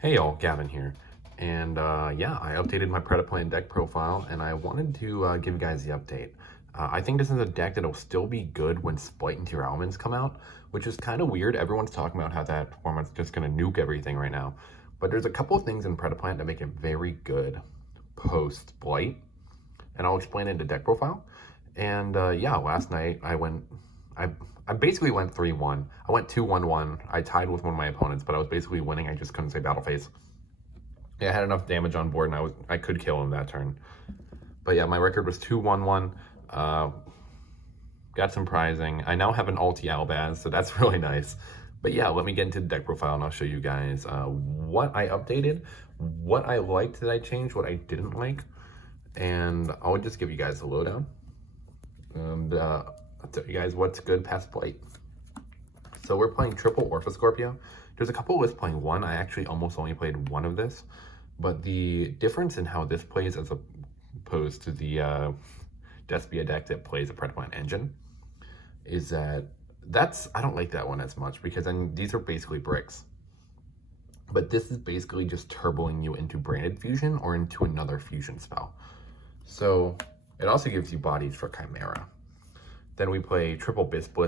Hey y'all, Gavin here. And yeah, I updated my Predaplant deck profile and I wanted to give you guys the update. I think this is a deck that'll still be good when Spite and Tier Elements come out, which is kind of weird. Everyone's talking about how that performance is just going to nuke everything right now. But there's a couple of things in Predaplant that make it very good post Blight, and I'll explain it in the deck profile. And yeah, last night I basically went 3-1. I went 2-1-1. I tied with one of my opponents, but I was basically winning. I just couldn't say battle phase. Yeah, I had enough damage on board, and I could kill him that turn. But yeah, my record was 2-1-1. Got some prizing. I now have an ulti Albaz, so that's really nice. But yeah, let me get into the deck profile, and I'll show you guys what I updated, what I liked that I changed, what I didn't like, and I'll just give you guys a lowdown. And I'll tell you guys what's good past Blight. So we're playing triple Orpha Scorpio. There's a couple of lists playing one. I actually almost only played one of this, but the difference in how this plays as opposed to the Despia deck that plays a Predaplant engine is that I don't like that one as much, because then these are basically bricks. But this is basically just turboing you into Branded Fusion or into another fusion spell. So it also gives you bodies for Chimera. Then we play triple Bisp.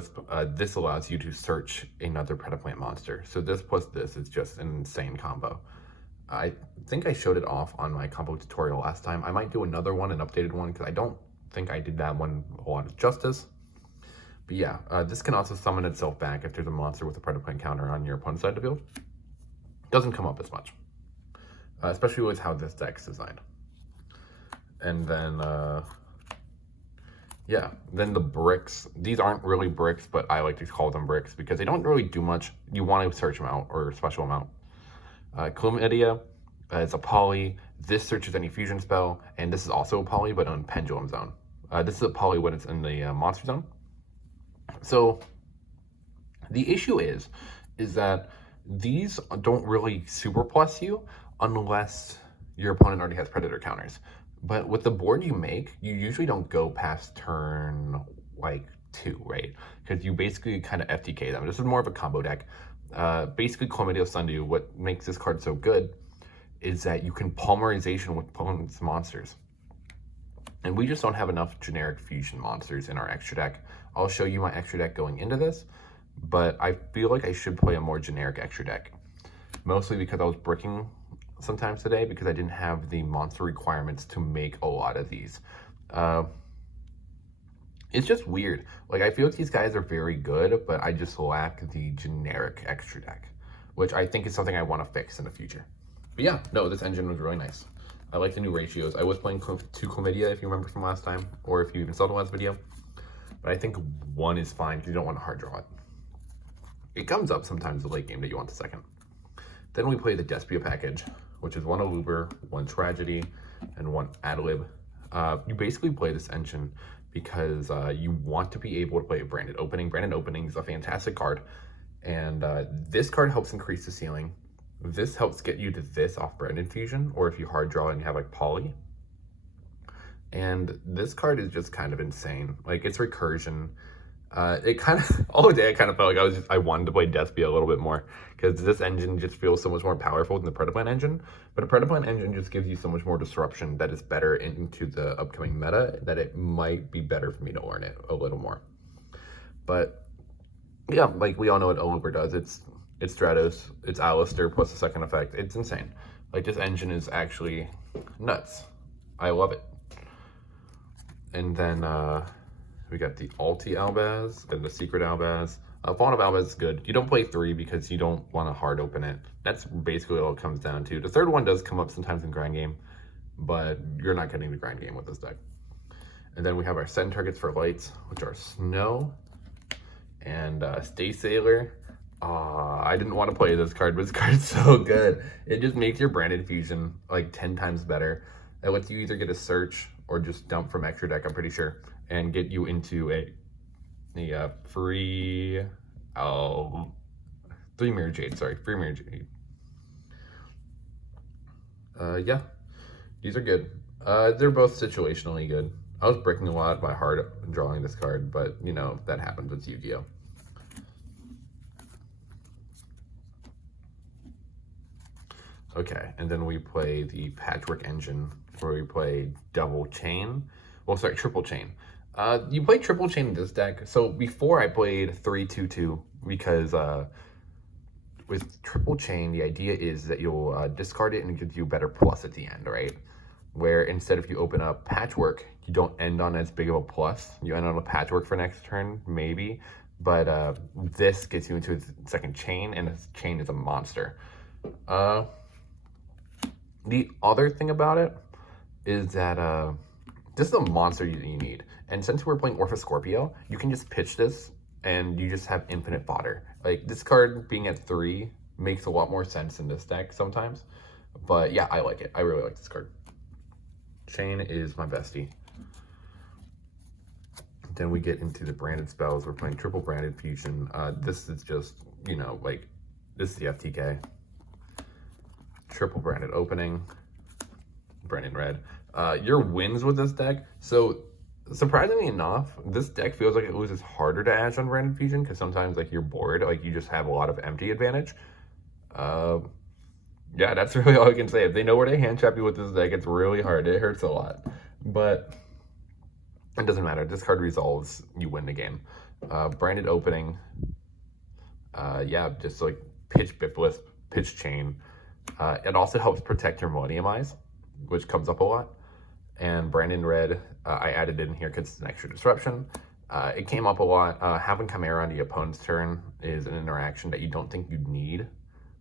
This allows you to search another Predaplant monster. So this plus this is just an insane combo. I think I showed it off on my combo tutorial last time. I might do another one, an updated one, because I don't think I did that one a lot of justice. But yeah, this can also summon itself back if there's a monster with a Predaplant counter on your opponent's side of the field. Doesn't come up as much, especially with how this deck's designed. And then yeah, then the bricks. These aren't really bricks, but I like to call them bricks because they don't really do much. You want to search them out, or special them out. Chlamydia is a poly. This searches any fusion spell, and this is also a poly, but on Pendulum Zone. This is a poly when it's in the Monster Zone. So the issue is that these don't really super plus you unless your opponent already has Predator counters. But with the board you make, you usually don't go past turn like 2, right? Because you basically kind of FTK them. This is more of a combo deck. Basically, Chlamydia Sundew, what makes this card so good is that you can Polymerization with opponent's monsters. And we just don't have enough generic fusion monsters in our extra deck. I'll show you my extra deck going into this, but I feel like I should play a more generic extra deck. Mostly because I was bricking sometimes today because I didn't have the monster requirements to make a lot of these. It's just weird. Like, I feel like these guys are very good, but I just lack the generic extra deck, which I think is something I want to fix in the future. But yeah, no, this engine was really nice. I like the new ratios. I was playing 2 Chlamydia, if you remember from last time, or if you even saw the last video. But I think 1 is fine because you don't want to hard draw it. It comes up sometimes the late game that you want the second. Then we play the Despia package, which is 1 Aluber, 1 Tragedy, and 1 Adlib. You basically play this engine because you want to be able to play a Branded Opening. Branded Opening is a fantastic card, and this card helps increase the ceiling. This helps get you to this off Branded Fusion, or if you hard draw and you have like Poly. And this card is just kind of insane. Like, it's recursion. It kind of, all day I kind of felt like I wanted to play Despia a little bit more, because this engine just feels so much more powerful than the Predaplant engine. But a Predaplant engine just gives you so much more disruption that is better into the upcoming meta, that it might be better for me to learn it a little more. But yeah, like we all know what Aluber does. It's Stratos, it's Alistair plus the second effect. It's insane. Like, this engine is actually nuts. I love it. And then we got the Ulti Albaz and the Secret Albaz. Fawn of Albaz is good. You don't play 3 because you don't want to hard open it. That's basically all it comes down to. The third one does come up sometimes in grind game, but you're not getting the grind game with this deck. And then we have our set targets for lights, which are Snow and Stay Sailor. I didn't want to play this card, but this card's so good. It just makes your Branded Fusion like 10 times better. It lets you either get a search or just dump from extra deck, I'm pretty sure, and get you into a free 3 Mirror Jade, sorry, free Mirror Jade. Yeah, these are good. They're both situationally good. I was breaking a lot by hard drawing this card, but you know, that happens with Yu-Gi-Oh! Okay, and then we play the Patchwork Engine, where we play double chain. Well, sorry, triple chain. You play triple chain in this deck. So before I played 3-2-2 because with triple chain, the idea is that you'll discard it and it gives you a better plus at the end, right? Where instead if you open up Patchwork, you don't end on as big of a plus. You end on a Patchwork for next turn, maybe. But this gets you into a second chain, and this chain is a monster. The other thing about it is that this is a monster you need. And since we're playing Orphoscorpio, you can just pitch this and you just have infinite fodder. Like, this card being at 3 makes a lot more sense in this deck sometimes. But yeah, I like it. I really like this card. Chain is my bestie. Then we get into the branded spells. We're playing triple branded fusion. This is just, you know, like, this is the FTK. Triple branded opening. Branded red. Your wins with this deck. So surprisingly enough, this deck feels like it loses harder to Ash on branded fusion because sometimes like you're bored, like you just have a lot of empty advantage. Yeah, that's really all I can say. If they know where to hand trap you with this deck, it's really hard. It hurts a lot, but it doesn't matter. This card resolves, you win the game. Branded opening. Yeah, just like pitch Biplisp, pitch chain. It also helps protect your Millennium Eyes, which comes up a lot. And Branded red, I added in here because it's an extra disruption. It came up a lot. Having Chimera on the opponent's turn is an interaction that you don't think you'd need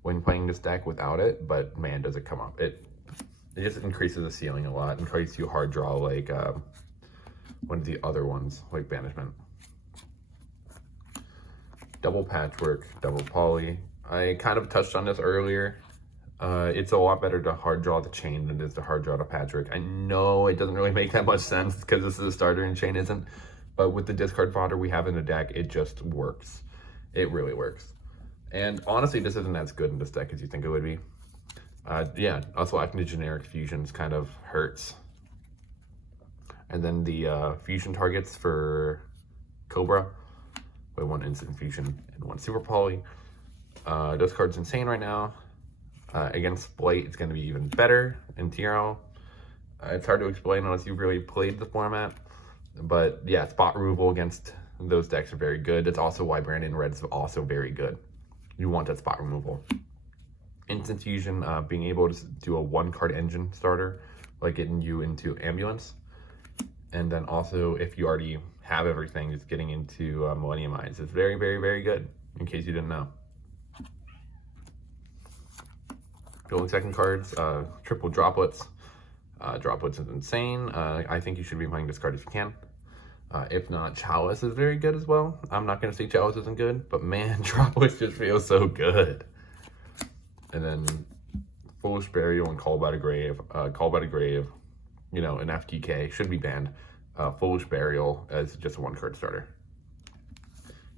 when playing this deck without it, but man, does it come up. It just increases the ceiling a lot and creates you hard draw like one of the other ones, like Banishment. Double Patchwork, double Poly. I kind of touched on this earlier. It's a lot better to hard draw the chain than it is to hard draw the Patchwork. I know it doesn't really make that much sense because this is a starter and chain isn't, but with the discard fodder we have in the deck, it just works. It really works. And honestly, this isn't as good in this deck as you think it would be. Yeah, also acting to generic fusions kind of hurts. And then the fusion targets for Cobra, with 1 instant fusion and 1 super poly. This card's insane right now. Against Blight, it's going to be even better in TRL. It's hard to explain unless you've really played the format. But yeah, spot removal against those decks are very good. That's also why Branded Red is also very good. You want that spot removal. Instant fusion, being able to do a 1-card engine starter, like getting you into Ambulance. And then also, if you already have everything, just getting into Millennium Eyes is very, very, very good, in case you didn't know. Building second cards, triple droplets. Droplets is insane. I think you should be playing this card if you can. If not, Chalice is very good as well. I'm not going to say Chalice isn't good, but man, droplets just feel so good. And then Foolish Burial and Call by the Grave. Call by the Grave, you know, an FTK, should be banned. Foolish Burial as just a 1-card starter.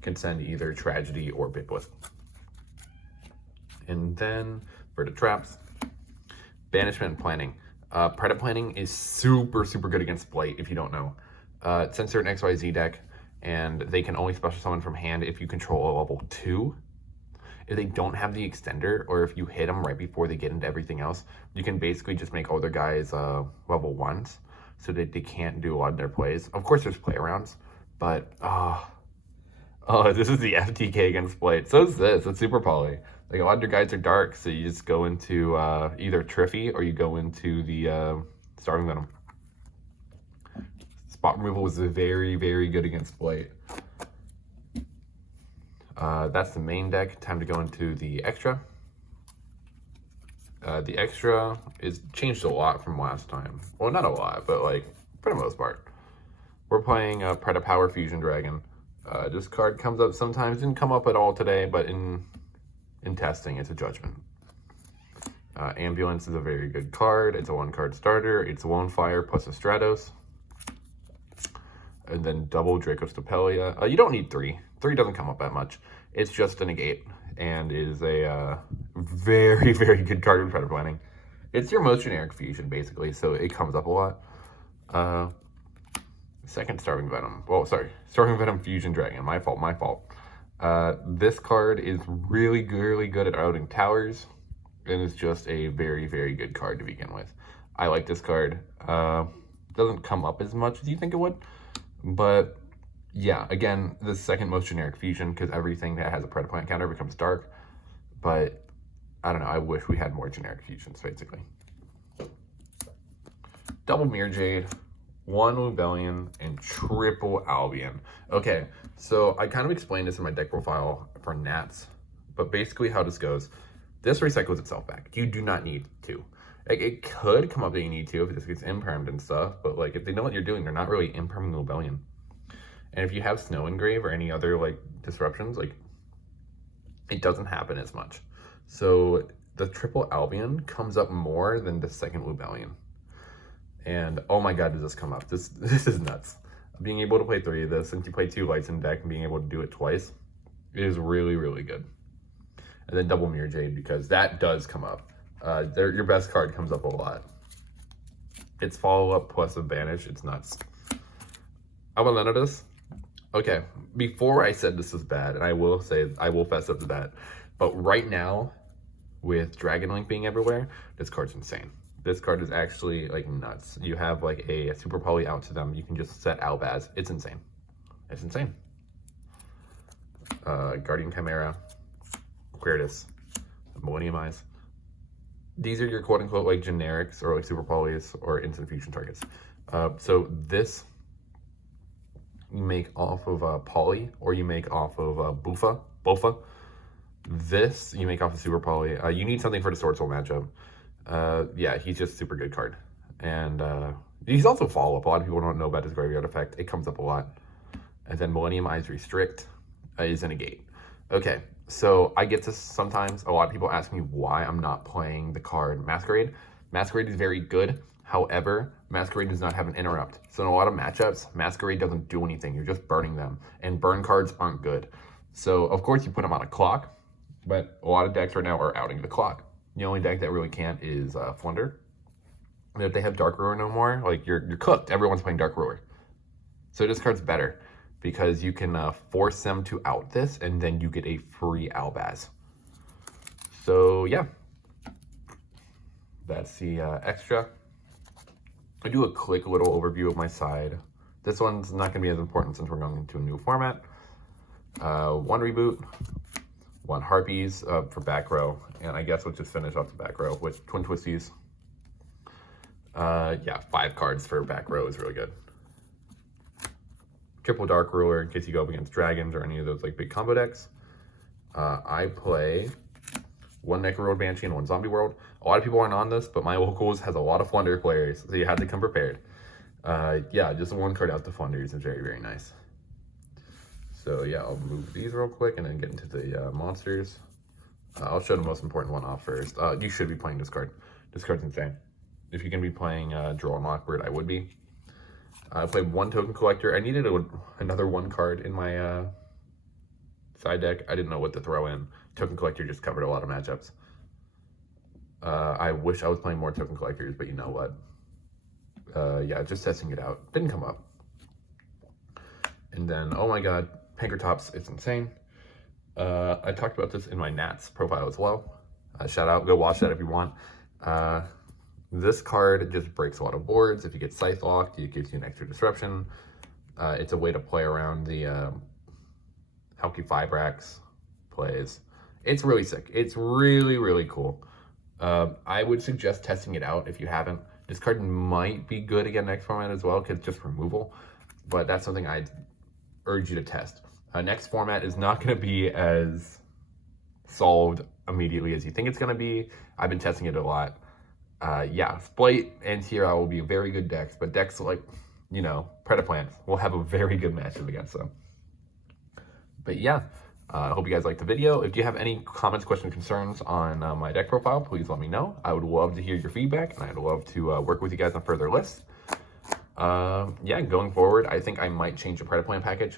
Can send either Tragedy or Biplisp. And then for the traps, Banishment and Planning. Predaplant is super, super good against Blight, if you don't know. Since they're an XYZ deck, and they can only special summon from hand if you control a level 2. If they don't have the extender, or if you hit them right before they get into everything else, you can basically just make all their guys level 1s, so that they can't do a lot of their plays. Of course, there's play arounds, but this is the FTK against Blight. So is this. It's super poly. Like, a lot of their guys are dark, so you just go into either Triffy or you go into the Starving Venom. Spot removal was very, very good against Blight. That's the main deck. Time to go into the extra. The extra is changed a lot from last time. Well, not a lot, but like for the most part. We're playing Predapower Fusion Dragon. This card comes up sometimes. Didn't come up at all today, but in testing, it's a judgment. Ambulance is a very good card. It's a 1-card starter. It's Lone Fire plus a Stratos. And then double Dracostopelia. You don't need 3. 3 doesn't come up that much. It's just a negate and is a very, very good card in Predaplanting. It's your most generic fusion, basically, so it comes up a lot. Second Starving Venom. Well, sorry. Starving Venom Fusion Dragon. My fault. This card is really, really good at outing towers. and it's just a very, very good card to begin with. I like this card. Doesn't come up as much as you think it would, but yeah, again, the second most generic fusion because everything that has a Predaplant counter becomes dark, but I don't know, I wish we had more generic fusions, basically. Double Mirror Jade, one Rebellion, and triple Albion. Okay, so I kind of explained this in my deck profile for Nats, but basically how this goes, this recycles itself back. You do not need to. Like, it could come up that you need to if it just gets impermed and stuff, but like if they know what you're doing, they're not really imperming Rebellion. And if you have Snow Engrave or any other like disruptions, like it doesn't happen as much. So the triple Albion comes up more than the second Rebellion. And oh my god, does this come up? This is nuts. Being able to play 3 of this, since you play 2 lights in deck and being able to do it twice, is really, really good. And then Double Mirror Jade, because that does come up. Your best card comes up a lot. It's follow-up plus a banish. It's nuts. I will none of this. Okay, before I said this is bad, and I will fess up to that, but right now, with Dragon Link being everywhere, this card's insane. This card is actually like nuts. You have like a super poly out to them. You can just set Albaz. It's insane. It's insane. Guardian Chimera, Aquarius, Millennium Eyes. These are your quote unquote like generics or like super polys or instant fusion targets. So this you make off of poly, or you make off of Bofa. This you make off of super poly. You need something for the Sword Soul matchup. Yeah, he's just a super good card. And he's also follow-up. A lot of people don't know about his graveyard effect. It comes up a lot. And then Millennium Eyes Restrict is in a gate. Okay, so I get this sometimes. A lot of people ask me why I'm not playing the card Masquerade. Masquerade is very good. However, Masquerade does not have an interrupt. So in a lot of matchups, Masquerade doesn't do anything. You're just burning them. And burn cards aren't good. So, of course, you put them on a clock. But a lot of decks right now are outing the clock. The only deck that really can't is Flunder. And if they have Dark Ruler no more, like you're cooked. Everyone's playing Dark Ruler. So this card's better because you can force them to out this, and then you get a free Albaz. So yeah, that's the extra. I do a quick little overview of my side. This one's not going to be as important since we're going into a new format. 1 reboot. 1 Harpies for back row, and I guess we'll just finish off the back row with Twin Twisties. Yeah, 5 cards for back row is really good. Triple Dark Ruler in case you go up against dragons or any of those like big combo decks. I play 1 Necro World Banshee and 1 Zombie World. A lot of people aren't on this, but my locals has a lot of Flunder players, so you had to come prepared. Yeah, just 1 card out to Flunders is very, very nice. So yeah, I'll move these real quick and then get into the monsters. I'll show the most important one off first. You should be playing this card. This card's insane. If you're going to be playing Draw and Lockbird, I would be. I played 1 Token Collector. I needed another 1 card in my side deck. I didn't know what to throw in. Token Collector just covered a lot of matchups. I wish I was playing more Token Collectors, but you know what? Yeah, just testing it out. Didn't come up. And then, oh my god, Pankratops, it's insane. I talked about this in my Nats profile as well. Shout out, go watch that if you want. This card just breaks a lot of boards. If you get Scythe locked, it gives you an extra disruption. It's a way to play around the Halki Fibrax plays. It's really sick. It's really, really cool. I would suggest testing it out if you haven't. This card might be good again next format as well because it's just removal, but that's something I'd urge you to test. Next format is not going to be as solved immediately as you think it's going to be. I've been testing it a lot. Yeah, Splite and Tira will be very good decks, but decks like, you know, Predaplant will have a very good matchup against them. But yeah, I hope you guys liked the video. If you have any comments, questions, concerns on my deck profile, please let me know. I would love to hear your feedback, and I'd love to work with you guys on further lists. Yeah, going forward, I think I might change the Predaplant package.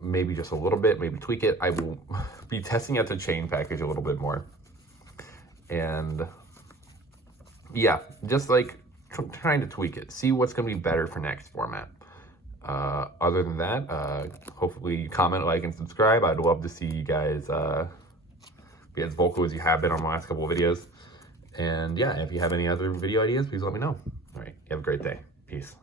Maybe just a little bit, maybe tweak it. I will be testing out the chain package a little bit more. And yeah, just like trying to tweak it, see what's going to be better for next format. Other than that, hopefully comment, like, and subscribe. I'd love to see you guys be as vocal as you have been on my last couple of videos. And yeah, if you have any other video ideas, please let me know. All right, you have a great day. Peace.